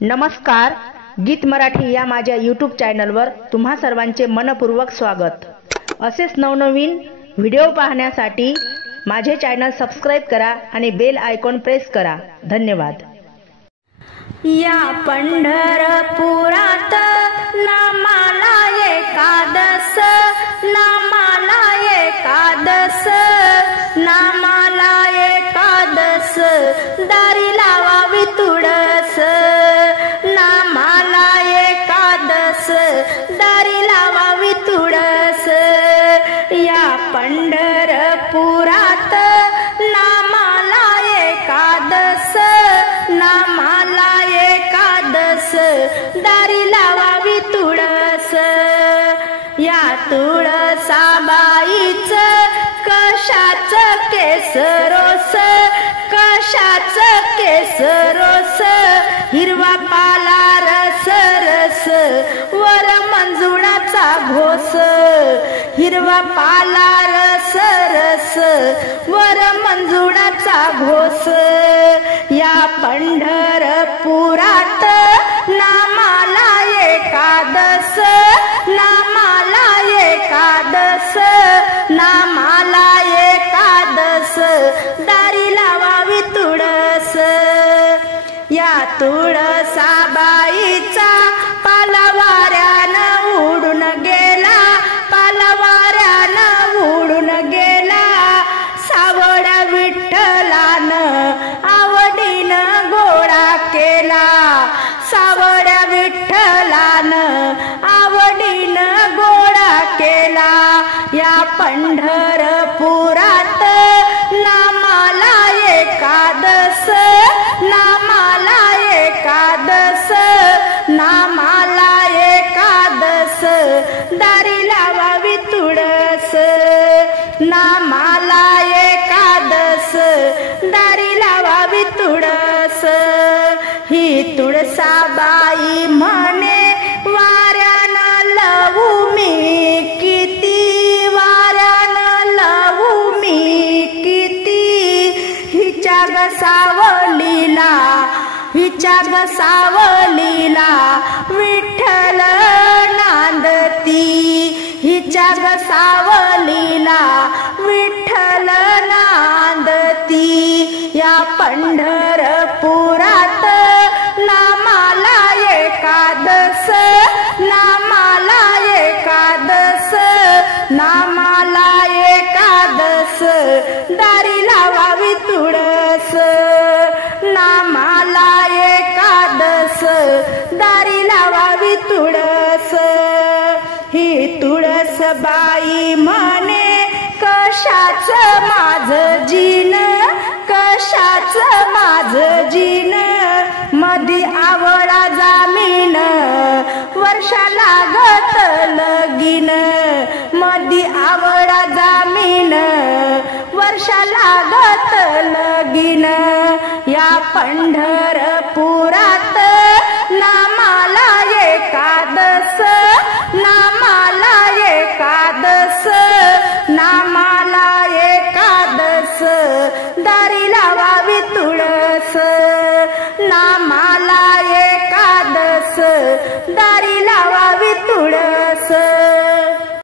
नमस्कार, गीत मराठी या माझ्या यूट्यूब चॅनलवर तुम्हा सर्वांचे मनपूर्वक स्वागत। असेच नवनवीन व्हिडिओ पाहण्यासाठी माझे चॅनल सबस्क्राइब करा आणि बेल आयकॉन प्रेस करा। धन्यवाद। या पंढरपुरात नामाला एकादश, नामाला एकादश, नामाला एकादश, दारी लावावी तुळस, नामाला एकादश, दारी लावावी तुळस। या पंढरपुरात नामाला एकादश, नामाला एकादश, दारी लावावी तुळस। या तुळसाबाईच कशाच केसरोस, कशाच केसरोस, हिरवा पाला रस रस, वर मंजुळाचा घोस, हिरवा पाला रस रस, वर मंजुळाचा घोस। या पंढरपुरात नामाला एकादश, नामाला एकादश, नामाला एकादश, दारी लावावी तुळस। या तुळसाबाईचा पालवाऱ्यानं उडून गेला, पालवाऱ्यानं उडून गेला, सावड्या विठ्ठलानं आवडीनं गोळा केला, सावड्या विठ्ठलानं आवडीनं गोळा केला। या पंढरपुरात नामाला एकादश, नामाला एकादश, नामाला एकादश, दारी लावावी तुळस, नामाला एकादश, दारी लावावी तुळस। ही तुळसाबाई म्हणे वाऱ्यानं लवू मी किती, वाऱ्यानं लवू मी किती, हिच्या गसावलीला, हिच्या गसावलीला विठ्ठल नांदती, हिच्या गसावलीला विठ्ठल नांदती। या पंढरपुरात नामाला एकादश, नामाला एकादश, नामाला एकादश, दारी लावावी तुळस, नामाला एकादश, दारी लावावी तुळस। ही तुळसबाई म्हणे कशाच माझं जीन, कशाच माझं जीन, मधी आवळा जामीन, वर्षा लागत लगीन, मधी आवळा जामीन, वर्षा लागत लगीन। या पंढरपुरात नामाला एकादश,